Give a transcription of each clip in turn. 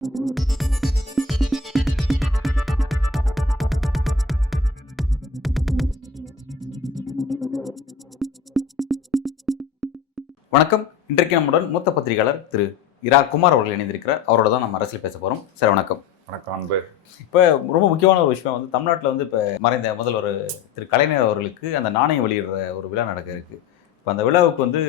வணக்கம். இன்றைக்கு நம்முடன் மூத்த பத்திரிகையாளர் திரு இரா குமார் அவர்கள் இணைந்திருக்கிறார். அவரோட தான் நம்ம அரசியல் பேச போகிறோம். சார் வணக்கம். வணக்கம் அன்பு. இப்போ ரொம்ப முக்கியமான ஒரு விஷயம் வந்து தமிழ்நாட்டில் வந்து இப்போ மறைந்த முதல்வர் திரு கலைஞர் அவர்களுக்கு அந்த நாணயம் வெளியிடுற ஒரு விழா நடக்க இருக்குது. இப்போ அந்த விழாவுக்கு வந்து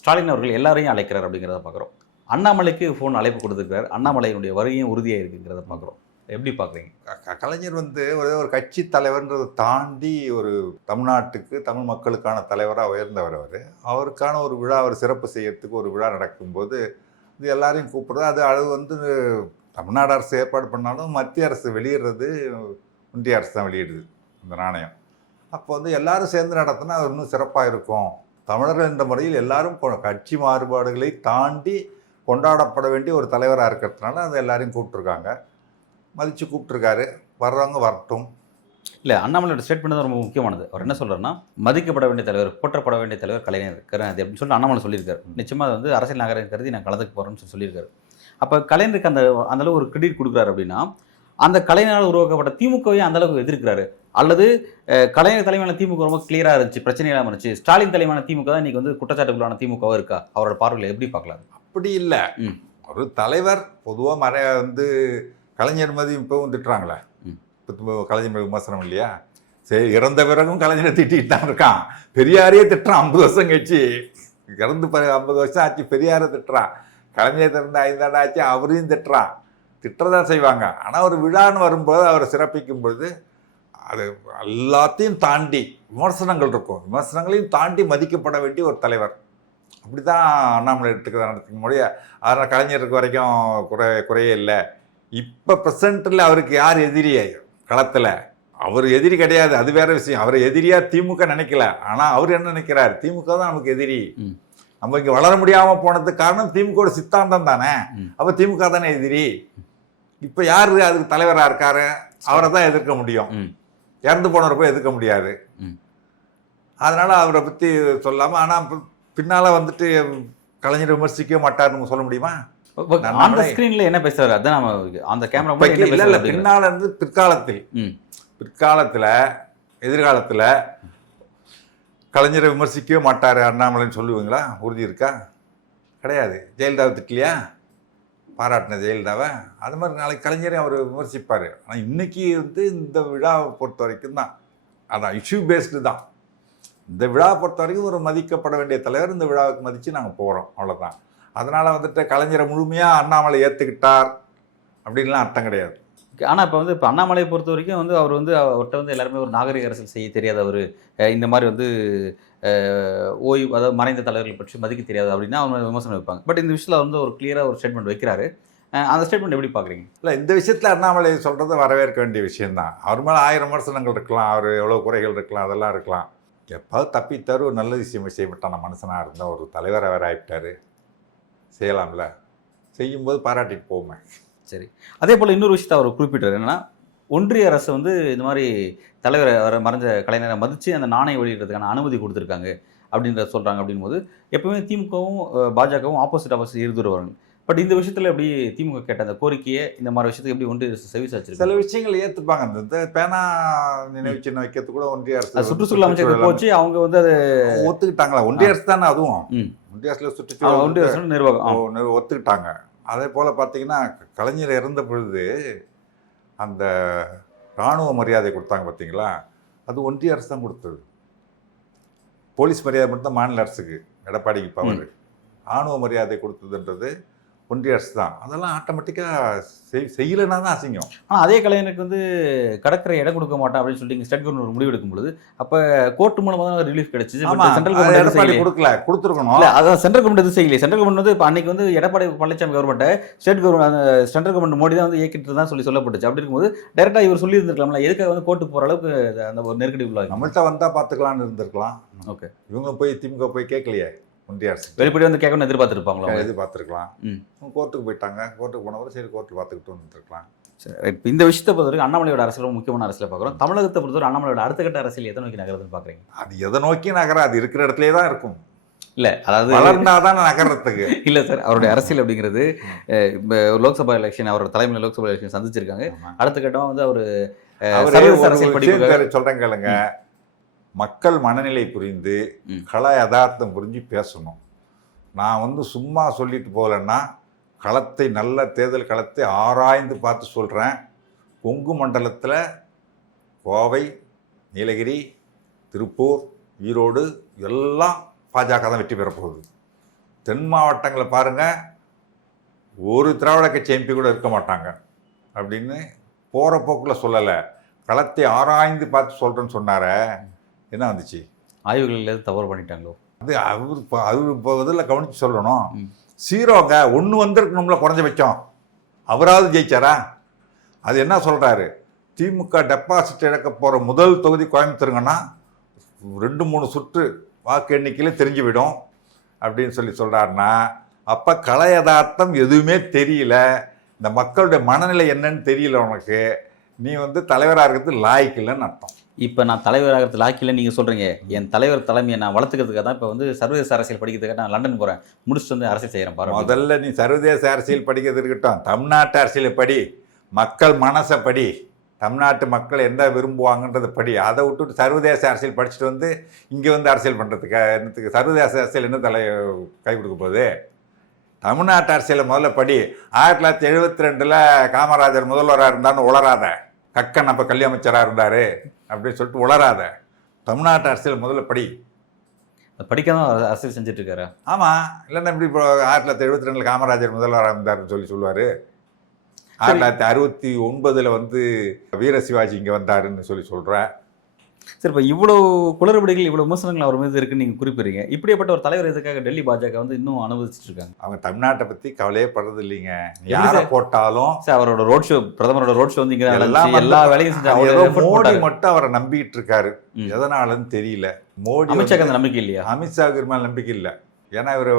ஸ்டாலின் அவர்கள் எல்லாரையும் அழைக்கிறார் அப்படிங்கிறத பார்க்குறோம். அண்ணாமலைக்கு ஃபோன் அழைப்பு கொடுத்துருக்காரு. அண்ணாமலையினுடைய வருகையும் உறுதியாக இருக்குங்கிறத பார்க்குறோம். எப்படி பார்க்குறீங்க? கலைஞர் ஒரு கட்சி தலைவர்ன்றதை தாண்டி ஒரு தமிழ்நாட்டுக்கு தமிழ் மக்களுக்கான தலைவராக உயர்ந்தவர். அவருக்கான ஒரு விழா, அவர் சிறப்பு செய்யறதுக்கு ஒரு விழா நடக்கும்போது இது எல்லாரையும் கூப்பிடுறது. அது தமிழ்நாடு அரசு ஏற்பாடு பண்ணாலும் மத்திய அரசு வெளியிடுறது ஒன்றிய அரசு தான் வெளியிடுது அந்த நாணயம். அப்போ எல்லாரும் சேர்ந்து நடத்தினா அது இன்னும் சிறப்பாக இருக்கும். தமிழர்கள் என்ற முறையில் எல்லாரும் கட்சி மாறுபாடுகளை தாண்டி கொண்டாடப்பட வேண்டிய ஒரு தலைவராக இருக்கிறதுனால அது எல்லாரையும் கூப்பிட்ருக்காங்க, மதித்து கூப்பிட்ருக்காரு. வர்றவங்க வரட்டும். இல்லை, அண்ணாமலையோட ஸ்டேட்மெண்ட் தான் ரொம்ப முக்கியமானது. அவர் என்ன சொல்கிறாருன்னா, மதிக்கப்பட வேண்டிய தலைவர், போற்றப்பட வேண்டிய தலைவர் கலைஞர் கருணாநிதி அப்படின்னு சொல்லிட்டு அண்ணாமலை சொல்லியிருக்காரு. நிச்சயமாக அது வந்து அரசியல் நகரம் கருதி நான் கலந்துக்க போகிறேன்னு சொல்லியிருக்காரு. அப்போ கலைஞருக்கு அந்தளவு ஒரு கிரெடிட் கொடுக்குறாரு அப்படின்னா, அந்த கலைஞரால் உருவாக்கப்பட்ட திமுகவை அந்தளவுக்கு எதிர்க்கிறாரு. அல்லது கலைஞர் தலைமையான திமுக ரொம்ப கிளியராக இருந்துச்சு, பிரச்சனை இல்லாமல் இருந்துச்சு, ஸ்டாலின் தலைமையான திமுக தான் இன்றைக்கி வந்து குற்றச்சாட்டுக்குள்ளான திமுகவாக இருக்கா? அவரோட பார்வையில் எப்படி பார்க்கலாம்? அப்படி இல்லை. ஒரு தலைவர் பொதுவாக கலைஞர் மதி இப்போவும் திட்டுறாங்களே. இப்போ கலைஞர் விமர்சனம் இல்லையா? சரி, இறந்த பிறகும் கலைஞரை திட்டிகிட்டு தான் இருக்கான். பெரியாரையே திட்டுறான். 50 வருஷம் கழிச்சு, இறந்து 50 வருஷம் ஆச்சு, பெரியாரை திட்டுறான். கலைஞர் திறந்த 5 ஆண்டு ஆச்சு, அவரையும் திட்டுறான். திட்டுறதான் செய்வாங்க. ஆனால் ஒரு விழான்னு வரும்போது, அவரை சிறப்பிக்கும் பொழுது அது எல்லாத்தையும் தாண்டி விமர்சனங்கள் இருக்கும். விமர்சனங்களையும் தாண்டி மதிக்கப்பட வேண்டிய ஒரு தலைவர். அப்படி தான் அண்ணாமலை எடுத்துக்கிறத நடத்திக்க முடியாது. அதனால் கலைஞருக்கு வரைக்கும் குறையே இல்லை. இப்போ ப்ரெசண்ட்டில் அவருக்கு யார் எதிரி களத்தில்? அவர் எதிரி கிடையாது, அது வேற விஷயம். அவரை எதிரியாக திமுக நினைக்கல. ஆனால் அவர் என்ன நினைக்கிறார்? திமுக தான் நமக்கு எதிரி. நம்ம இங்கே வளர முடியாமல் போனதுக்கு காரணம் திமுக சித்தாந்தம் தானே. அப்போ திமுக தானே எதிரி. இப்போ யார் அதுக்கு தலைவராக இருக்காரு? அவரை தான் எதிர்க்க முடியும். இறந்து போனவரை எதிர்க்க முடியாது. அதனால் அவரை பற்றி சொல்லாமல், ஆனால் பின்னால் கலைஞர் விமர்சிக்க மாட்டார்னு சொல்ல முடியுமா? அந்த ஸ்கிரீன்ல என்ன பேசுறாரு? அதான் நம்ம அந்த கேமரா இல்ல பின்னால இருந்து பிற்காலத்துல எதிர்காலத்துல கலைஞரை விமர்சிக்கவே மாட்டாரு அண்ணாமலைன்னு சொல்லுவீங்களா? உறுதி இருக்கா? கிடையாது. ஜெயலலிதாவை திட்டலையா? பாராட்டின ஜெயலலிதாவை. அது மாதிரி நாளைக்கு கலைஞரை அவர் விமர்சிப்பார். ஆனால் இன்னைக்கு இந்த விழாவை பொறுத்த வரைக்கும் தான் அதான் இஷ்யூ பேஸ்டு தான். இந்த விழாவை பொறுத்த வரைக்கும் ஒரு மதிக்கப்பட வேண்டிய தலைவர். இந்த விழாவுக்கு மதித்து நாங்கள் போகிறோம், அவ்வளோதான். அதனால் கலைஞரை முழுமையாக அண்ணாமலை ஏற்றுக்கிட்டார் அப்படின்லாம் அர்த்தம் கிடையாது. ஆனால் இப்போ அண்ணாமலையை பொறுத்த வரைக்கும் அவர்கிட்ட எல்லாருமே ஒரு நாகரிக அரசியல் செய்ய தெரியாதவர், இந்த மாதிரி ஓய்வு, அதாவது மறைந்த தலைவர்கள் பற்றி மதிக்க தெரியாது அப்படின்னா அவங்க விமர்சனம் வைப்பாங்க. பட் இந்த விஷயத்தில் ஒரு கிளியராக ஒரு ஸ்டேட்மெண்ட் வைக்கிறாரு. அந்த ஸ்டேட்மெண்ட் எப்படி பார்க்குறீங்க? இல்லை, இந்த விஷயத்தில் அண்ணாமலை சொல்கிறத வரவேற்க வேண்டிய விஷயந்தான். அவர் மேலே 1000 விமர்சனங்கள் இருக்கலாம், அவர் எவ்வளோ குறைகள் இருக்கலாம், அதெல்லாம் இருக்கலாம். எப்பாவது தப்பித்தார், ஒரு நல்ல விஷயம் செய்யப்பட்டான மனுஷனாக இருந்தால் ஒரு தலைவர் அவர் ஆகிட்டார், செய்யலாம்ல. செய்யும்போது பாராட்டிட்டு போவோமே. சரி, அதே போல் இன்னொரு விஷயத்தை அவர் குறிப்பிட்டார். என்னென்னா, ஒன்றிய அரசு இந்த மாதிரி தலைவர் அவரை மறைஞ்ச கலைஞரை மதித்து அந்த நாணயம் வெளியிடுறதுக்கான அனுமதி கொடுத்துருக்காங்க அப்படின்றத சொல்கிறாங்க. அப்படின்போது எப்பவுமே திமுகவும் பாஜகவும் ஆப்போசிட் இருந்துருவாங்க. பட் இந்த விஷயத்தில் எப்படி திமுக கேட்ட அந்த கோரிக்கையை, இந்த மாதிரி விஷயத்துக்கு எப்படி ஒன்றிய அரசு செவிசாச்சு? சில விஷயங்கள் ஏற்றுப்பாங்க. இந்த பேனா நினைவு சின்ன வைக்கிறது கூட ஒன்றிய அரசு, சுற்றுச்சூழல் அமைச்சர் போச்சு, அவங்க அதை ஒத்துக்கிட்டாங்களா? ஒன்றிய அரசு தானே அதுவும். ஒன்றிய அரசுல சுற்றுச்சூழல் ஒன்றிய அரசு நிர்வாகம் ஒத்துக்கிட்டாங்க. அதே போல் பார்த்தீங்கன்னா, கலைஞர் இறந்த பொழுது அந்த இராணுவ மரியாதை கொடுத்தாங்க பார்த்தீங்களா? அது ஒன்றிய அரசு தான் கொடுத்தது. போலீஸ் மரியாதை மட்டும் தான் மாநில அரசுக்கு, எடப்பாடிக்கு பவர். இராணுவ மரியாதை கொடுத்ததுன்றது ஒன்றிய அரசு தான். அதெல்லாம் ஆட்டோமேட்டிக்காக செய்யலைன்னா தான் அசிங்கம். ஆனால் அதே கலைஞருக்கு கடற்கரை இடம் கொடுக்க மாட்டேன் அப்படின்னு சொல்லிட்டு ஸ்டேட் கவர்மெண்ட் ஒரு முடிவு எடுக்கும் பொழுது அப்போ கோர்ட் மூலமாக தான் ரிலீஃப் கிடைச்சிச்சு. சென்ட்ரல் கவர்மெண்ட் எடப்பாடி கொடுத்துருக்கணும். அதான் சென்ட்ரல் கவர்மெண்ட் எதுவும் செய்யலை. சென்ட்ரல் கவர்மெண்ட் இப்போ அன்னைக்கு எடப்பாடி பழனிசாமி கவர்மெண்ட்டை சென்ட்ரல் கவர்மெண்ட் மோடி தான் இயக்கிட்டு தான் சொல்லப்பட்டுச்சு. அப்படி இருக்கும்போது டைரெக்டாக இவர் சொல்லியிருந்திருக்கலாம்ல, எதுக்காக கோர்ட்டுக்கு போகிற அளவுக்கு அந்த ஒரு நெருக்கடி உள்ளாங்க. நம்மள்கிட்ட வந்தால் பார்த்துக்கலான்னு இருந்திருக்கலாம். ஓகே, இவங்க போய் திமுக போய் கேட்கலையே, ஒன்றிய அரசு வெளிப்படி கேட்கணும்னு எதிர்பார்த்துருப்பாங்களா? எதிர்பார்த்துருக்கலாம். கோர்ட்டுக்கு போயிட்டாங்க. கோர்ட்டுக்கு போனவரை சரி கோர்ட்டு பார்த்துக்கிட்டு வந்துருக்கலாம். சரி, இப்போ இந்த விஷயத்தை பொறுத்தவரைக்கும் அண்ணாமலையோட அரசியல் முக்கியமான அரசியல் பார்க்குறோம். தமிழகத்தை பொறுத்தவரை அண்ணாமலையோட அடுத்த கட்ட அரசியல் எதை நோக்கி நகருதுன்னு பார்க்குறீங்க? அது எதை நோக்கி நகர, அது இருக்கிற இடத்துலேயே தான் இருக்கும். இல்ல அதாவது வளர்ந்தாதான் நகர்றதுக்கு. இல்ல சார், அவருடைய அரசியல் அப்படிங்கிறது இப்ப லோக்சபா எலெக்ஷன் அவர் தலைமையில் லோக்சபா எலெக்ஷன் சந்திச்சிருக்காங்க. அடுத்த கட்டமா வந்து அவரு சர்வதேச அரசியல் படிப்பு சொல்றேன் கேளுங்க. மக்கள் மனநிலை புரிந்து கள யதார்த்தம் புரிஞ்சு பேசணும். நான் வந்து சும்மா சொல்லிட்டு போகலன்னா களத்தை நல்ல தேர்தல் களத்தை ஆராய்ந்து பார்த்து சொல்கிறேன். கொங்கு மண்டலத்தில் கோவை, நீலகிரி, திருப்பூர், ஈரோடு எல்லாம் பாஜக தான் வெற்றி பெற போகுது. தென் மாவட்டங்களை பாருங்கள், ஒரு திராவிட கட்சி எம்பி கூட இருக்க மாட்டாங்க அப்படின்னு போகிற போக்கில் சொல்லலை. களத்தை ஆராய்ந்து பார்த்து சொல்கிறேன்னு சொன்னார, என்ன வந்துச்சு? ஆய்வுகளில் எது தவறு பண்ணிட்டாங்களோ அது அவர் இப்போ இதில் கவனித்து சொல்லணும். சீரோங்க ஒன்று வந்திருக்கணும்ல குறைஞ்சபட்சம். அவராவது ஜெயிச்சாரா? அது என்ன சொல்கிறாரு, திமுக டெபாசிட் இழக்க போகிற முதல் தொகுதி கோயம்புத்தூருங்கன்னா 2-3 சுற்று வாக்கு எண்ணிக்கையில் தெரிஞ்சுவிடும் அப்படின்னு சொல்கிறாருன்னா, அப்போ கள யதார்த்தம் எதுவுமே தெரியல, இந்த மக்களுடைய மனநிலை என்னன்னு தெரியல உனக்கு, நீ வந்து தலைவராக இருக்கிறது லாய்க்கில்லைன்னு அர்த்தம். இப்போ நான் தலைவராகிறது லாக்கில்லை நீங்கள் சொல்கிறீங்க. என் தலைவர் தலைமையை நான் வளர்த்துக்கிறதுக்காக தான் இப்போ வந்து சர்வதேச அரசியல் படிக்கிறதுக்காக நான் லண்டன் போகிறேன், முடிச்சுட்டு வந்து அரசியல் செய்கிறேன் பாரு. முதல்ல நீ சர்வதேச அரசியல் படிக்கிறது இருக்கட்டும், தமிழ்நாட்டு அரசியலை படி, மக்கள் மனசை படி, தமிழ்நாட்டு மக்கள் என்ன விரும்புவாங்கன்றதை படி. அதை விட்டுட்டு சர்வதேச அரசியல் படிச்சுட்டு வந்து இங்கே வந்து அரசியல் பண்ணுறதுக்கு என்னத்துக்கு? சர்வதேச அரசியல் என்ன கை கொடுக்க போகுது? தமிழ்நாட்டு அரசியலை முதல்ல படி. 1972 காமராஜர் முதல்வராக இருந்தார்னு உளராத, கக்கன் அப்போ கல்வி அமைச்சராக இருந்தார் அப்படின்னு சொல்லிட்டு உளராத. தமிழ்நாட்டு அரசியல் முதல்ல படி. படிக்காதான் அரசியல் செஞ்சுட்டு இருக்காரா? ஆமாம், இல்லைன்னா இப்படி இப்போ 1972 காமராஜர் முதல்வராக இருந்தாருன்னு சொல்லுவார். 1969 வந்து வீர சிவாஜி இங்கே வந்தாருன்னு சொல்கிறேன். சரி, இப்போ இவ்வளோ குளறுபடிகள், இவ்வளோ விமர்சனங்கள் அவர் மீது இருக்குன்னு நீங்கள் குறிப்பிடுறீங்க. இப்படிப்பட்ட ஒரு தலைவர் எதுக்காக டெல்லி பாஜக வந்து இன்னும் அனுமதிச்சுட்டு இருக்காங்க? அவங்க தமிழ்நாட்டை பற்றி கவலையே படுறது இல்லைங்க. யாரை போட்டாலும் சார், அவரோட ரோட் ஷோ, பிரதமரோட ரோட் ஷோ வந்து இங்கே எல்லா வேலையும் மோடி மட்டும் அவரை நம்பிக்கிட்டு இருக்காரு. எதனாலன்னு தெரியல. மோடி அமித்ஷாக்கு அந்த நம்பிக்கை இல்லையா? அமித்ஷாவுக்கு மேலே நம்பிக்கை இல்லை. ஏன்னா இவர்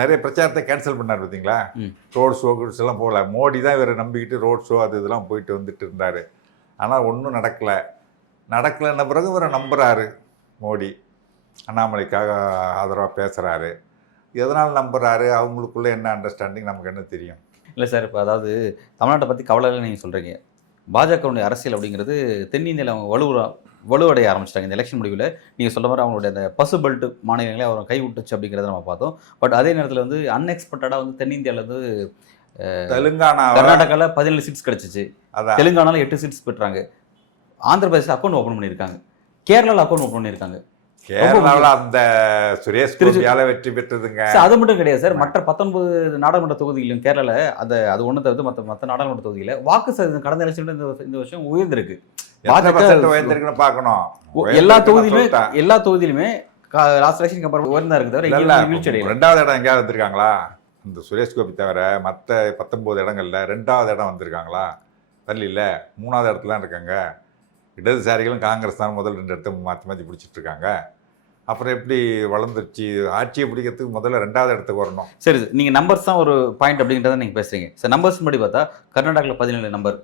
நிறைய பிரச்சாரத்தை கேன்சல் பண்ணார் பார்த்தீங்களா? ரோட் ஷோ எல்லாம் போகல. மோடி தான் இவரை நம்பிக்கிட்டு ரோட் ஷோ அது இதெல்லாம் போயிட்டு வந்துட்டு இருந்தார். ஆனால் ஒன்றும் நடக்கலைன்ன பிறகு இவரை நம்புகிறாரு மோடி. அண்ணாமலைக்காக ஆதரவாக பேசுகிறாரு. எதனால் நம்புகிறாரு? அவங்களுக்குள்ளே என்ன அண்டர்ஸ்டாண்டிங் நமக்கு என்ன தெரியும்? இல்லை சார், இப்போ அதாவது தமிழ்நாட்டை பற்றி கவலையில் நீங்கள் சொல்கிறீங்க. பாஜகவுடைய அரசியல் அப்படிங்கிறது தென்னிந்தியாவில் அவங்க வலுவடைய ஆரம்பிச்சிட்டாங்க. இந்த எலெக்ஷன் முடிவில் நீங்கள் சொல்ல மாதிரி அவங்களுடைய அந்த பசு பெல்ட் மாநிலங்களே அவரை கை விட்டுச்சு அப்படிங்கிறத நம்ம பார்த்தோம். பட் அதே நேரத்தில் வந்து அன்எக்ஸ்பெக்டடாக வந்து தென்னிந்தியாவில் வந்து கர்நாடகாவில் 17 சீட்ஸ் கிடச்சிச்சு, தெலுங்கானாவில் 8 சீட்ஸ் பெற்றாங்க, ஆந்திர பிரதேசில் அக்கௌண்ட் ஓப்பன் பண்ணியிருக்காங்க, கேரளாவில் அக்கௌண்ட் ஓப்பன் பண்ணியிருக்காங்க. கேரளாவில் அந்த சுரேஷ் கோபியால வெற்றி பெற்றதுங்க. அது மட்டும் கிடையாது சார், மற்ற 19 நாடாளுமன்ற தொகுதிகளிலும் கேரளாவில் அது ஒன்று தவிர்த்து மற்ற நாடாளுமன்ற தொகுதியில் வாக்கு சதவீதம் கடந்த எலெக்ஷன் இந்த வருஷம் உயர்ந்திருக்கு. பார்க்கணும். எல்லா தொகுதியிலுமே லாஸ்ட் எலெக்ஷன் கம்பேர் உயர்ந்தா இருக்கு தவிர வீழ்ச்சி அடையல. 2வது இடம் எங்கேயாவது வந்திருக்காங்களா? இந்த சுரேஷ் கோபி தவிர மற்ற 19 இடங்கள்ல 2வது இடம் வந்திருக்காங்களா? வரல. 3வது இடத்துல தான் இருக்காங்க. இடதுசாரிகளும் காங்கிரஸ் தான் முதல் 2 இடத்த மாற்றி பிடிச்சிட்டு இருக்காங்க. அப்புறம் எப்படி வளர்ந்துருச்சு? ஆட்சியை பிடிக்கிறதுக்கு முதல்ல 2வது இடத்துக்கு வரணும். சரி, நீங்கள் நம்பர்ஸ் தான் ஒரு பாயிண்ட் அப்படிங்கிறத நீங்கள் பேசுறீங்க சார். நம்பர்ஸ் படி பார்த்தா கர்நாடகாவில் 17 நம்பர்,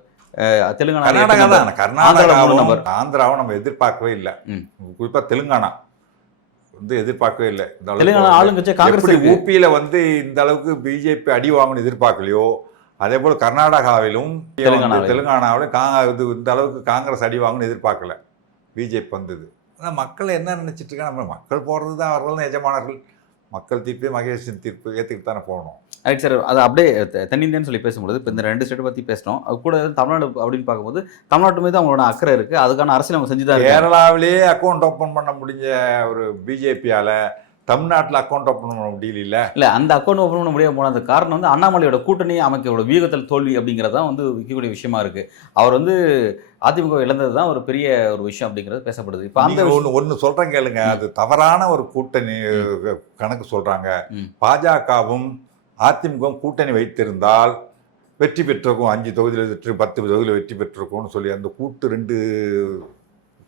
கர்நாடகாவும் ஆந்திராவும் நம்ம எதிர்பார்க்கவே இல்லை. குறிப்பா தெலுங்கானா வந்து எதிர்பார்க்கவே இல்லை. ஊபியில வந்து இந்த அளவுக்கு பிஜேபி அடி வாங்கணும்னு எதிர்பார்க்கலையோ, அதே போல கர்நாடகாவிலும் தெலுங்கானாவிலும் இந்த அளவுக்கு காங்கிரஸ் அடி வாங்கணும்னு எதிர்பார்க்கல. பிஜேபி வந்தது. ஆனால் மக்கள் என்ன நினைச்சிட்டு இருக்காங்க, நம்ம மக்கள் போறது தான், அவர்கள் தான் எஜமானர்கள். மக்கள் தீர்ப்பு மகேஷன் தீர்ப்பு ஏற்றுக்கிட்டு தானே போகணும். ரைட் சார், அது அப்படியே தென்னிந்தியான்னு சொல்லி பேசும்போது இப்போ இந்த 2 ஸ்டேட்டை பற்றி பேசினோம். அது கூட தமிழ்நாடு அப்படின்னு பார்க்கும்போது தமிழ்நாட்டு மீது அவங்களோட அக்கறை இருக்குது. அதுக்கான அரசியல் அவங்க செஞ்சு தான். கேரளாவிலேயே அக்கௌண்ட் ஓப்பன் பண்ண முடிஞ்ச ஒரு பிஜேபியால் தமிழ்நாட்டில் அக்கௌண்ட் ஓப்பன் பண்ண முடியல. இல்லை, அந்த அக்கௌண்ட் ஓப்பன் பண்ண முடியாமல் போனது காரணம் வந்து அண்ணாமலையோட கூட்டணி அமைக்கோட வியூகத்தில் தோல்வி அப்படிங்கிறது தான் வந்து விற்கக்கூடிய விஷயமா இருக்குது. அவர் வந்து அதிமுக இழந்தது தான் ஒரு பெரிய ஒரு விஷயம் அப்படிங்கிறது பேசப்படுது. இப்போ அந்த ஒன்று சொல்கிறேன் கேளுங்க, அது தவறான ஒரு கூட்டணி கணக்கு சொல்கிறாங்க. பாஜகவும் அதிமுகவும் கூட்டணி வைத்திருந்தால் வெற்றி பெற்றிருக்கும், 5 தொகுதியில் வெற்றி, 10 தொகுதியில் வெற்றி பெற்றிருக்கும்னு சொல்லி அந்த கூட்டு 2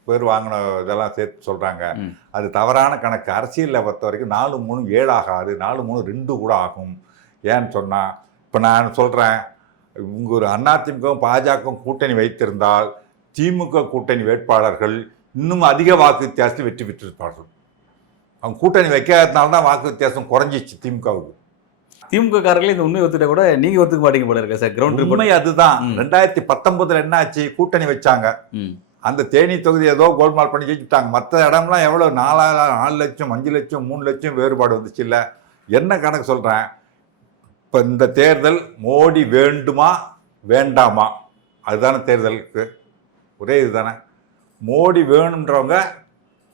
பேர் வாங்கின இதெல்லாம் சேர்த்து சொல்கிறாங்க. அது தவறான கணக்கு. அரசியலில் பொறுத்த வரைக்கும் 4-3 7 ஆகாது, 4-3 2 கூட ஆகும். ஏன்னு சொன்னால், இப்போ நான் சொல்கிறேன், இவங்க ஒரு அதிமுகவும் பாஜகவும் கூட்டணி வைத்திருந்தால் திமுக கூட்டணி வேட்பாளர்கள் இன்னும் அதிக வாக்கு வித்தியாசத்தில் வெற்றி பெற்றிருப்பார்கள். அவங்க கூட்டணி வைக்காததுனால தான் வாக்கு வித்தியாசம் குறைஞ்சிச்சு திமுகவுக்கு. திமுக காரர்களே இந்த உண்மை ஒத்துட்டா கூட நீங்க ஒத்துக்க மாட்டீங்க போல இருக்க சார். கிரவுண்ட் உண்மை அதுதான். 2019 என்ன ஆச்சு, கூட்டணி வச்சாங்க. அந்த தேனி தொகுதி ஏதோ கோல்மால் பண்ணி ஜெயிச்சுட்டாங்க. மற்ற இடம்லாம் எவ்வளோ 4 லட்சம் 5 லட்சம் 3 லட்சம் வேறுபாடு வந்துச்சு. இல்லை என்ன கணக்கு சொல்கிறேன், இப்போ இந்த தேர்தல் மோடி வேண்டுமா வேண்டாமா அதுதானே தேர்தலுக்கு ஒரே இதுதானே. மோடி வேணுன்றவங்க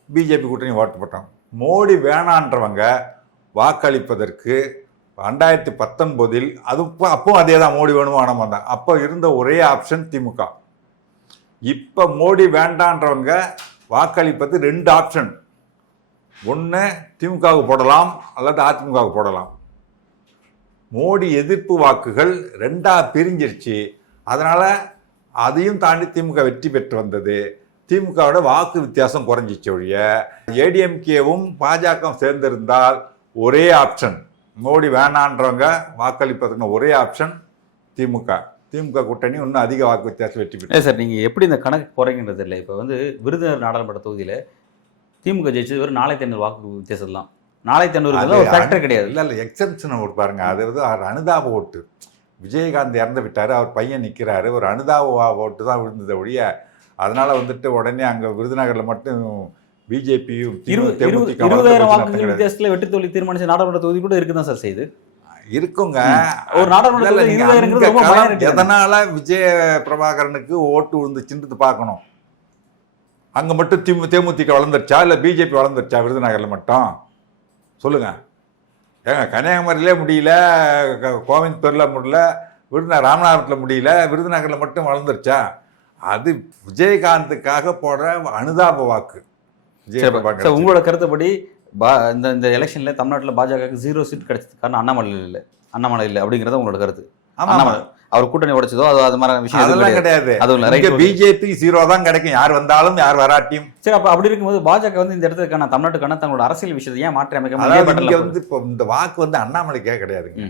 பிஜேபி கூட்டணி ஓட்டு போட்டாங்க. மோடி வேணான்றவங்க வாக்களிப்பதற்கு 2019 அது அப்போ அதே தான், மோடி வேணுமா வேணாமா தான். அப்போ இருந்த ஒரே ஆப்ஷன் திமுக. இப்போ மோடி வேண்டான்றவங்க வாக்களிப்பது 2 ஆப்ஷன். ஒன்று திமுகவுக்கு போடலாம் அல்லது அதிமுகவுக்கு போடலாம். மோடி எதிர்ப்பு வாக்குகள் 2ஆ பிரிஞ்சிருச்சு. அதனால் அதையும் தாண்டி திமுக வெற்றி பெற்று வந்தது. திமுகவோட வாக்கு வித்தியாசம் குறைஞ்சிச்சு ஒழிய ஏடிஎம்கேவும் பாஜகவும் சேர்ந்திருந்தால் ஒரே ஆப்ஷன், மோடி வேணான்றவங்க வாக்களிப்பதுக்கு ஒரே ஆப்ஷன் திமுக. திமுக கூட்டணி இன்னும் அதிக வாக்கு வித்தியாசம் வெற்றி பெற்று. சார் நீங்கள் எப்படி இந்த கணக்கு போகிறீங்கன்றது இல்லை. இப்போ வந்து விருதுநகர் நாடாளுமன்ற தொகுதியில் திமுக ஜெயிச்சது ஒரு 4500 வாக்கு வித்தியாசம் தான். 4500 ஒரு ஃபேக்டர் கிடையாது. இல்லை எக்ஸப்ஷன் ஓட்டு பாருங்க. அது வந்து அனுதாப ஓட்டு. விஜயகாந்த் இறந்து விட்டார், அவர் பையன் நிற்கிறாரு, ஒரு அனுதாப ஓட்டு தான் விழுந்ததை ஒழிய அதனால வந்துட்டு உடனே அங்கே விருதுநகரில் மட்டும் பிஜேபியும் 20,000 வாக்குகள் வித்தியாசத்தில் வெற்றி தோல்வி தீர்மானிச்ச நாடாளுமன்ற தொகுதி கூட இருக்குதான் சார் செய்யுது. இருக்குங்க. ஒரு நாடாளுமன்ற 20,000 எதனால விஜய பிரபாகரனுக்கு ஓட்டு விழுந்துச்சுன்றது பார்க்கணும். அங்கே மட்டும் தேமுதிக வளர்ந்துருச்சா இல்லை பிஜேபி வளர்ந்துருச்சா விருதுநகரில் மட்டும் சொல்லுங்க. ஏங்க கன்னியாகுமரியிலே முடியல, கோவிந்தூரில் முடியல, ராமநாதபுரத்தில் முடியல, விருதுநகரில் மட்டும் வளர்ந்துருச்சா? அது விஜயகாந்துக்காக போடுற அனுதாப வாக்கு. உங்களோட கருத்துப்படி இந்த எலெக்ஷன்ல தமிழ்நாட்டில் பாஜகவுக்கு 0 சீட் கிடைச்சது காரணம் அண்ணாமலை இல்லை அப்படிங்கிறத உங்களோட கருத்து. அவர் கூட்டணி உடைச்சதோ அது மாதிரி விஷயம் அதெல்லாம் கிடையாது. அது பிஜேபி 0 தான் கிடைக்கும், யார் வந்தாலும் யார் வராட்டியும். சரி, அப்ப அப்படி இருக்கும்போது பாஜக வந்து இந்த இடத்துக்கான தமிழ்நாட்டுக்கான தங்களோட அரசியல் விஷயத்தை ஏன் மாற்றி அமைக்க? வந்து இப்போ இந்த வாக்கு வந்து அண்ணாமலைக்கே கிடையாதுங்க.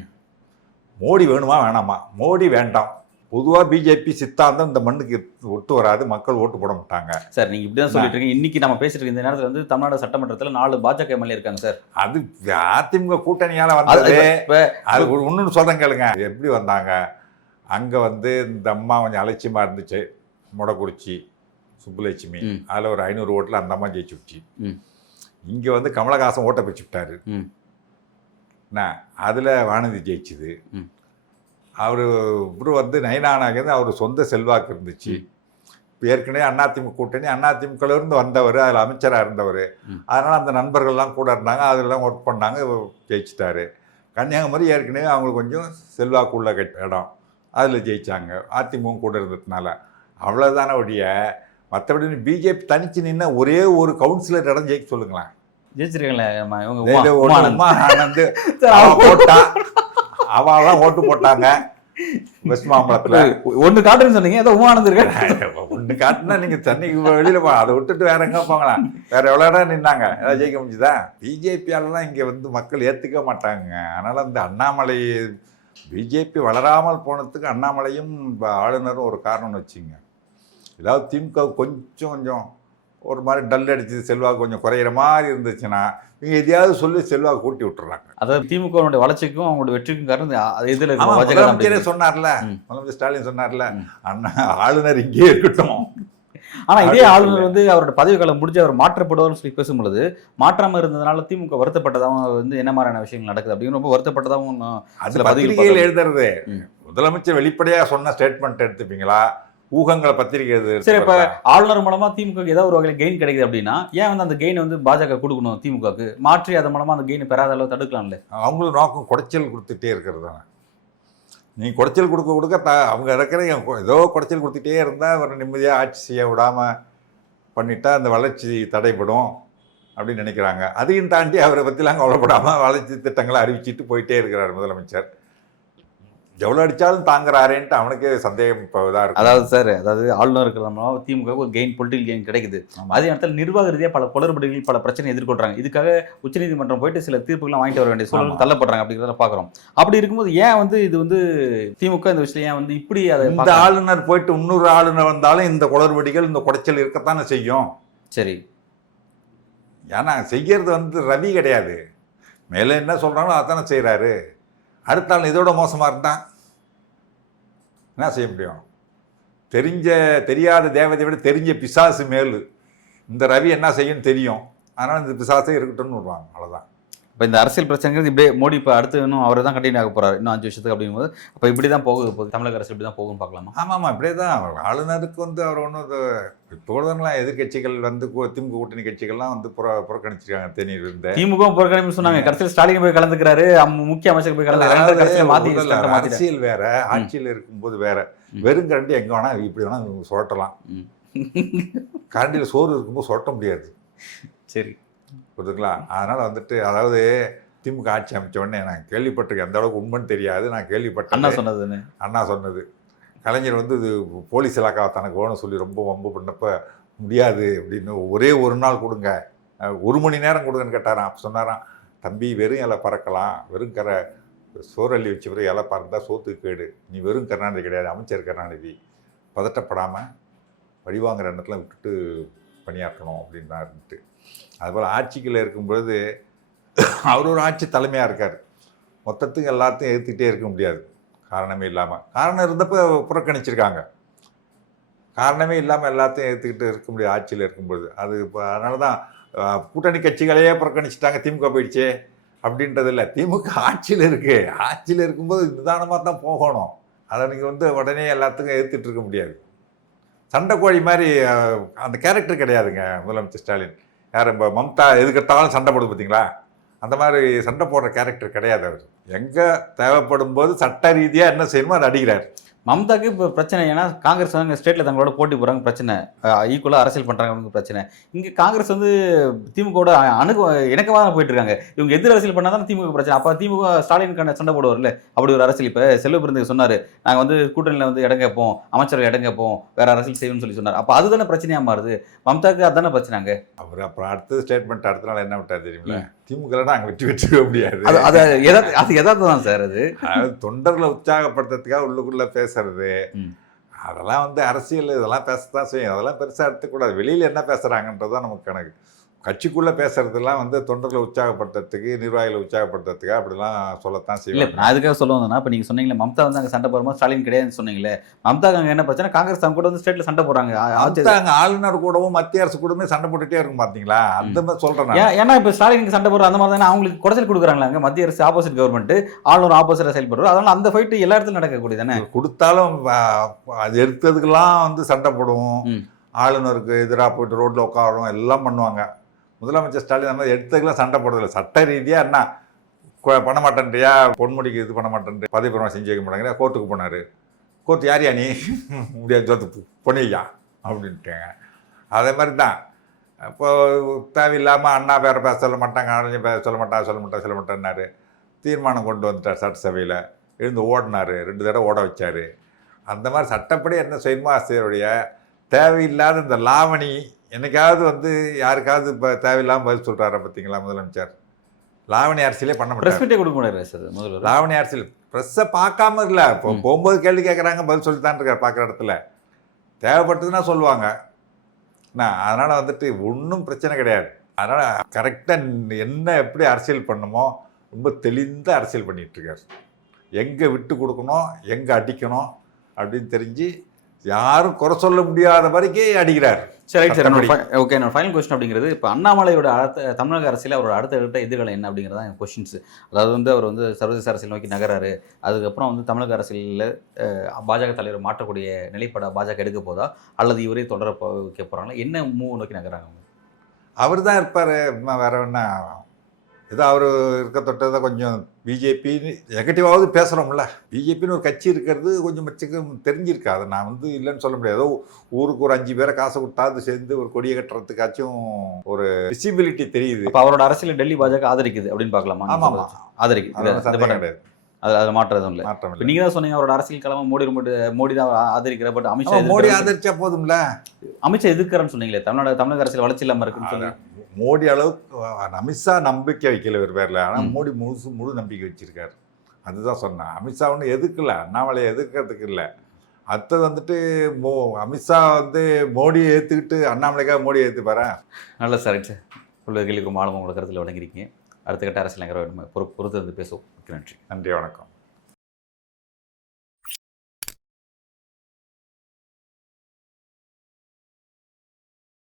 மோடி வேணுமா வேணாமா? மோடி வேண்டாம். பொதுவாக பிஜேபி சித்தாந்தம் இந்த மண்ணுக்கு ஒட்டு வராது, மக்கள் ஓட்டு போட மாட்டாங்க. சார் நீங்க இப்படிதான் சொல்லிட்டு இருக்கீங்க. இன்னைக்கு நம்ம பேசிட்டு இருக்க இந்த நேரத்தில் வந்து தமிழ்நாடு சட்டமன்றத்தில் 4 பாஜக எம்எல்ஏ இருக்காங்க சார். அது அதிமுக கூட்டணியால வந்தது. அது ஒன்னு சொல்றேன் கேளுங்க. எப்படி வந்தாங்க? அங்க வந்து இந்த அம்மா கொஞ்சம் அலட்சியமா இருந்துச்சு, மொடக்குறிச்சி சுப்புலட்சுமி, அதில் ஒரு 500 ஓட்டில் அந்த அம்மா ஜெயிச்சு விடுச்சு. இங்கே வந்து கமலஹாசன் ஓட்டை பிடிச்சி விட்டாரு. என்ன அதில் வானதி ஜெயிச்சுது. அவர் வந்து நயனானாக அவர் சொந்த செல்வாக்கு இருந்துச்சு. ஏற்கனவே அதிமுக கூட்டணி, அதிமுகலேருந்து வந்தவர், அதில் அமைச்சராக இருந்தவர். அதனால் அந்த நண்பர்கள்லாம் கூட இருந்தாங்க, அதெல்லாம் ஒர்க் பண்ணாங்க, ஜெயிச்சிட்டாரு. கன்னியாகுமரி ஏற்கனவே அவங்களுக்கு கொஞ்சம் செல்வாக்கு உள்ள இடம், அதில் ஜெயித்தாங்க. அதிமுக கூட இருந்ததுனால அவ்வளோதானே ஒழிய மற்றபடி பிஜேபி தனிச்சு நின்று ஒரே ஒரு கவுன்சிலர் இடம் ஜெயிக்க சொல்லுங்களேன். ஜெயிச்சிருக்கீங்களே. போட்டா அவெல்லாம் ஓட்டு போட்டாங்க வெஸ்ட் மாம்பலத்தில். ஒன்று காட்டுன்னு சொன்னீங்க, ஏதோ உமானந்த் இருக்க ஒன்று காட்டுனா நீங்கள் சென்னைக்கு வெளியில் போ, அதை விட்டுட்டு வேற எங்கே போங்களாம். வேற எவ்வளோ இடம் நின்னாங்க, ஏதாவது ஜெயிக்க முடிஞ்சுதா? பிஜேபியாலலாம் இங்கே வந்து மக்கள் ஏற்றுக்க மாட்டாங்க. அதனால் அந்த அண்ணாமலை பிஜேபி வளராமல் போனதுக்கு அண்ணாமலையும் ஆளுநரும் ஒரு காரணம்னு வச்சுங்க. ஏதாவது திமுக கொஞ்சம் ஒரு மாதிரி டல் அடிச்சு செல்வாக்கு கொஞ்சம் குறையிற மாதிரி இருந்துச்சுன்னா இவங்க எதையாவது சொல்லி செல்வாக்கு கூட்டி விட்டுறாங்க. அதாவது திமுக வளர்ச்சிக்கும் அவங்களோட வெற்றிக்கும் காரணம் இதுல முதலமைச்சரே சொன்னார்ல, முதலமைச்சர் ஸ்டாலின் சொன்னார்ல, அண்ணா ஆளுநர் இங்கே இருக்கட்டும். ஆனா இதே ஆளுநர் வந்து அவரோட பதவி காலம் முடிஞ்சு அவர் மாற்றப்படுவார்னு சொல்லி பேசும்பொழுது மாற்றாம இருந்ததுனால திமுக வருத்தப்பட்டதாகவும் வந்து என்ன மாதிரியான விஷயங்கள் நடக்குது அப்படின்னு ரொம்ப வருத்தப்பட்டதாகவும் அதுல பத்திரிகையில் எழுதுறது. முதலமைச்சர் வெளிப்படையா சொன்ன ஸ்டேட்மெண்ட் எடுத்துப்பீங்களா? ஊகங்களை பத்திரிகை எழுது. சரி, இப்ப ஆளுநர் மூலமா திமுக ஏதாவது ஒரு வகையில் கெயின் கிடைக்குது அப்படின்னா ஏன் வந்து அந்த கெயின் வந்து பாஜக கொடுக்கணும்? திமுகவுக்கு மாற்றி அதன் மூலமா அந்த கெயின் பெறாத அளவு தடுக்கலாம்ல? அவங்களுக்கு நோக்கம் குடைச்சல் கொடுத்துட்டே இருக்கிறது தானே. நீங்கள் குடைச்சல் கொடுக்க அவங்க இருக்கிற ஏதோ குடைச்சல் கொடுத்துட்டே இருந்தால் ஒரு நிம்மதியாக ஆட்சி செய்ய விடாமல் பண்ணிட்டா அந்த வளர்ச்சி தடைப்படும் அப்படின்னு நினைக்கிறாங்க. அதையும் தாண்டி அவரை பற்றிலாம் கவலைப்படாமல் வளர்ச்சி திட்டங்களை அறிவிச்சிட்டு போயிட்டே இருக்கிறார் முதலமைச்சர். எவ்வளோ அடித்தாலும் தாங்குறாரேன்ட்டு அவனுக்கே சந்தேகம் இப்போ இதாக இருக்கும். அதாவது சார், அதாவது ஆளுநர் இருக்கிறதுனால திமுக ஒரு கெயின், பொலிட்டிக்கல் கெயின் கிடைக்குது. அதே நேரத்தில் நிர்வாக ரீதியாக பல குளறுபடிகள், பல பிரச்சனை எதிர்கொள்றாங்க. இதுக்காக உச்சநீதிமன்றம் போயிட்டு சில தீர்ப்புகள்லாம் வாங்கிட்டு வர வேண்டிய சூழல் தள்ளப்படுறாங்க அப்படிங்கிறத பார்க்குறோம். அப்படி இருக்கும்போது ஏன் வந்து இது வந்து திமுக இந்த விஷயம் ஏன் வந்து இப்படி அதை இந்த ஆளுநர் போயிட்டு இன்னொரு ஆளுநர் வந்தாலும் இந்த குளறுபடிகள், இந்த குடைச்சல் இருக்கத்தானே செய்யும். சரி, ஏன்னா செய்கிறது வந்து ரவி கிடையாது, மேலே என்ன சொல்கிறாங்களோ அதானே செய்கிறாரு. அடுத்த நாள் இதோட மோசமாக இருந்தால் என்ன செய்ய முடியும்? தெரியாத தேவதை விட தெரிஞ்ச பிசாசு மேலு. இந்த ரவி என்ன செய்யும்னு தெரியும், அதனால் இந்த பிசாசே இருக்கட்டும்னு விடுவாங்க, அவ்வளோதான். இப்போ இந்த அரசியல் பிரச்சனைங்கிறது இப்படியே மோடி இப்போ அடுத்து இன்னும் அவரை தான் கண்டினியூ ஆக போகிறார் இன்னும் 5 வருஷத்துக்கு அப்படிங்கும்போது, அப்போ இப்படி தான் போகுது தமிழக அரசு இப்படி தான் போகும்னு பார்க்கலாமா? ஆமாம், இப்படியே தான் ஆளுநருக்கு வந்து அவர் ஒன்றும் இப்போதான் எதிர்கட்சிகள் வந்து திமுக கூட்டணி கட்சிகள்லாம் வந்து புறக்கணிச்சிருக்காங்க. தேநீர் இருந்த திமுக புறக்கணிப்பு சொன்னாங்க, கடைசியில் ஸ்டாலின் போய் கலந்துக்கிறாரு, முக்கிய அமைச்சர் போய் கலந்துக்கிறாரு. அரசியல் வேற, ஆட்சியில் இருக்கும்போது வேற. வெறும் கரண்டி எங்கே வேணா இப்படி வேணா சுரட்டலாம், கரண்டியில் சோறு இருக்கும்போது சுரட்ட முடியாது. சரி, புரியுதுங்களா? அதனால் வந்துட்டு அதாவது திமுக ஆட்சி அமைச்ச உடனே நான் கேள்விப்பட்டிருக்கேன், எந்த அளவுக்கு உண்மைன்னு தெரியாது, நான் கேள்விப்பட்டேன். அண்ணா சொன்னது கலைஞர் வந்து இது போலீஸ் இலாக்காவை தனக்கு வேணும்னு சொல்லி ரொம்ப வம்பு பண்ணப்போ முடியாது அப்படின்னு, ஒரே ஒரு நாள் கொடுங்க, 1 மணி நேரம் கொடுங்கன்னு கேட்டாராம். அப்போ சொன்னாராம், தம்பி வெறும் இலை பறக்கலாம், வெறும் சோறள்ளி வச்சு பிறகு இலை பறந்தால் சோத்துக்கு கேடு, நீ வெறும் கருணாநிதி கிடையாது, அமைச்சர் கருணாநிதி, பதட்டப்படாமல் வழிவாங்கிற எண்ணத்தில் விட்டுட்டு பணியாற்றணும் அப்படின்னாருன்ட்டு. அதுபோல் ஆட்சிக்குள்ளே இருக்கும்பொழுது அவர் ஒரு ஆட்சி தலைமையாக இருக்கார், மொத்தத்துக்கு எல்லாத்தையும் ஏற்றுக்கிட்டே இருக்க முடியாது காரணமே இல்லாமல். காரணம் இருந்தப்போ புறக்கணிச்சிருக்காங்க, காரணமே இல்லாமல் எல்லாத்தையும் ஏற்றுக்கிட்டு இருக்க முடியாது ஆட்சியில் இருக்கும்பொழுது. அது இப்போ அதனால தான் கூட்டணி கட்சிகளையே புறக்கணிச்சிட்டாங்க, திமுக போயிடுச்சே அப்படின்றது இல்லை. திமுக ஆட்சியில் இருக்குது, ஆட்சியில் இருக்கும்போது நிதானமாக தான் போகணும். அதை நீங்கள் வந்து உடனே எல்லாத்துக்கும் ஏற்றுட்டு இருக்க முடியாது. சண்டை கோழி மாதிரி அந்த கேரக்டர் கிடையாதுங்க முதலமைச்சர் ஸ்டாலின். யார் இப்போ மம்தா எதுக்கெடுத்தாலும் சண்டை போடுது பார்த்தீங்களா, அந்த மாதிரி சண்டை போடுற கேரக்டர் கிடையாது அவர். எங்கே தேவைப்படும் போது சட்ட ரீதியாக என்ன செய்யணுமோ அதை அடிக்கிறார். மம்தாக்கு இப்போ பிரச்சனை, ஏன்னா காங்கிரஸ் வந்து ஸ்டேட்டில் தங்களோட போட்டி போகிறாங்க, பிரச்சனை ஈக்குவலாக அரசியல் பண்ணுறாங்க பிரச்சனை. இங்கே காங்கிரஸ் வந்து திமுகவோட இணக்கமாக போயிட்டு இருக்காங்க, இவங்க எதிர் அரசியல் பண்ணால் தான் திமுக பிரச்சனை. அப்போ திமுக ஸ்டாலினுக்கான சண்டை போடுவார்ல, அப்படி ஒரு அரசியல். இப்போ செல்வ பிறந்தக்கு சொன்னார், நாங்கள் வந்து கூட்டணியில் வந்து இடம் கேட்போம், அமைச்சர்கள் இடம் கேட்போம், வேற அரசியல் செய்யணும்னு சொல்லி சொன்னார். அப்போ அதுதானே பிரச்சனையாக மாறுது, மம்தாக்கு அதுதானே பிரச்சனைங்க. அவர் அப்புறம் அடுத்த ஸ்டேட்மெண்ட் அடுத்த நாள் என்ன விட்டார் தெரியுங்களா, திமுக நாங்கள் வெற்றி முடியாது. அது எதாவது தான் சார், அது தொண்டர்களை உற்சாகப்படுத்துறதுக்காக உள்ளுக்குள்ளே பேசுறது, அதெல்லாம் வந்து அரசியல், இதெல்லாம் பேசத்தான் செய்யும், அதெல்லாம் பெருசாக எடுத்துக்கூடாது. வெளியில் என்ன பேசுகிறாங்கன்றது தான் நமக்கு கணக்கு. கட்சிக்குள்ளே பேசுறதுலாம் வந்து தொண்டர்களை உற்சாகப்படுத்துறதுக்கு, நிர்வாகிகளை உற்சாகப்படுத்துறதுக்கு அப்படிலாம் சொல்லத்தான் செய்யும். இல்லை, நான் அதுக்காக சொல்ல வந்தேன்னா, இப்போ நீங்கள் சொன்னீங்களே மம்தா வந்து அங்கே சண்டை போடும்போது ஸ்டாலின் கிடையாதுன்னு சொன்னீங்களே, மம்தாக்கு அங்கே என்ன பிரச்சனை, காங்கிரஸ் அவங்க கூட வந்து ஸ்டேட்டில் சண்டை போடுறாங்க, அங்கே ஆளுநர் கூடவும் மத்திய அரசு கூடமே சண்டை போட்டுகிட்டே இருக்கும் பார்த்தீங்களா, அந்த மாதிரி சொல்கிறேன். ஏன்னா இப்போ ஸ்டாலினுக்கு சண்டை போடுற அந்த மாதிரி தானே அவங்களுக்கு குறைச்சல் கொடுக்குறாங்களா மத்திய அரசு, ஆப்போசிட் கவர்மெண்ட், ஆளுநர் ஆப்போசிட்டாக செயல்படுறோம், அதனால் அந்த ஃபைட்டு எல்லா இடத்துலையும் நடக்கக்கூடிய தானே. கொடுத்தாலும் அது எடுத்ததுக்கெல்லாம் வந்து சண்டை போடுவோம், ஆளுநருக்கு எதிராக போயிட்டு ரோட்டில் உட்காரோம், எல்லாம் பண்ணுவாங்க. முதலமைச்சர் ஸ்டாலின் அந்த மாதிரி எடுத்ததுக்கெல்லாம் சண்டை போடுறதில்ல. சட்ட ரீதியாக என்ன பண்ண மாட்டேன்றியா, பொன்முடிக்கு இது பண்ண மாட்டேன், பதவி பிரமாணம் செஞ்சு வைக்க மாட்டேங்கிற, கோர்ட்டுக்கு போனார். கோர்ட்டு யார் நீ முடியாது பொன்னையா அப்படின்ட்டாங்க. அதே மாதிரி தான் இப்போ தேவையில்லாமல் அண்ணா பேரை பேச சொல்ல மாட்டாங்க, ஆளுநர் பேச சொல்ல மாட்டேன்னாரு. தீர்மானம் கொண்டு வந்துட்டார் சட்டசபையில், எழுந்து ஓடினார், 2 தடவை ஓட வச்சார். அந்த மாதிரி சட்டப்படி என்ன செய்யணுமோ செய்யறோடைய தேவையில்லாத இந்த லாவணி, என்னைக்காவது வந்து யாருக்காவது இப்போ தேவையில்லாமல் பதில் சொல்கிறார பார்த்தீங்களா முதலமைச்சர். லாவணி அரசியலே பண்ண மாட்டாங்க. லாவணி அரசியல் ப்ரெஸ்ஸை பார்க்காம இல்லை, இப்போ போகும்போது கேள்வி கேட்குறாங்க, பதில் சொல்லித்தான் இருக்கார் பார்க்குற இடத்துல. தேவைப்பட்டதுன்னா சொல்லுவாங்க. அதனால் வந்துட்டு ஒன்றும் பிரச்சனை கிடையாது. அதனால் கரெக்டாக என்ன எப்படி அரசியல் பண்ணணுமோ ரொம்ப தெளிந்த அரசியல் பண்ணிகிட்ருக்கார். எங்கே விட்டு கொடுக்கணும், எங்கே அடிக்கணும் அப்படின்னு தெரிஞ்சு யாரும் குறை சொல்ல முடியாத வரைக்கும் அடிக்கிறார். சரி சார், ஓகே. என்னோட ஃபைனல் கொஸ்டின் அப்படிங்கிறது, இப்போ அண்ணாமலையோட தமிழக அரசியல் அவரோட அடுத்த எதிர்காலம் என்ன அப்படிங்கிறதா என் கொஸ்டின்ஸ். அதாவது வந்து அவர் வந்து சர்வதேச அரசியல் நோக்கி நகராரு, அதுக்கப்புறம் வந்து தமிழக அரசியலில் பாஜக தலைவர் மாற்றக்கூடிய நிலைப்பட பாஜக எடுக்க போதா, அல்லது இவரே தொடர வைக்க போகிறாங்களா, என்ன மூவ் நோக்கி நகராங்க? அவர் தான் இருப்பார், வேற என்ன. ஏதோ அவர் இருக்க தொட்டதை கொஞ்சம் பிஜேபி நெகட்டிவாவது பேசுகிறோம்ல. பிஜேபின்னு ஒரு கட்சி இருக்கிறது கொஞ்சம் தெரிஞ்சிருக்கு. அதை நான் வந்து இல்லைன்னு சொல்ல முடியாது. ஏதோ ஊருக்கு ஒரு 5 பேரை காசை கொடுத்தாது சேர்ந்து ஒரு கொடியை கட்டுறதுக்காச்சும் ஒரு விசிபிலிட்டி தெரியுது. இப்போ அவரோட அரசியல் டெல்லி பாஜக ஆதரிக்குது அப்படின்னு பார்க்கலாமா? ஆமாம், ஆதரிக்குது, கிடையாது. அது மாற்றதும் இல்லை. நீங்க தான் சொன்னீங்க அவரோட அரசியல் கிழமை மோடி தான் ஆதரிக்கிற, பட் அமித்ஷா மோடி ஆதரிச்சா போதும்ல. அமித்ஷா எதிர்க்கிறான்னு சொன்னீங்களே, தமிழக அரசியல் வளர்ச்சி இல்லாமல் இருக்குன்னு சொல்லி. மோடி அளவுக்கு அமித்ஷா நம்பிக்கை வைக்கல ஒரு பேரில், ஆனால் மோடி முழு நம்பிக்கை வச்சிருக்காரு. அதுதான் சொன்னேன். அமித்ஷா ஒன்றும் எதுக்கல, அண்ணாமலையை எதிர்க்கிறதுக்கு இல்லை. அடுத்தது வந்துட்டு அமித்ஷா வந்து மோடியை ஏற்றுக்கிட்டு அண்ணாமலைக்காக மோடியை ஏற்றுப்பாரேன். நல்ல சார். பல்வேறு கேள்விக்கு ரொம்ப ஆழமாக உங்களோட கருத்தில் வழங்கியிருக்கீங்க. அடுத்த கட்ட அரசியல் நகர பொறுத்து வந்து பேசுவோம். மிக்க நன்றி. நன்றி, வணக்கம்.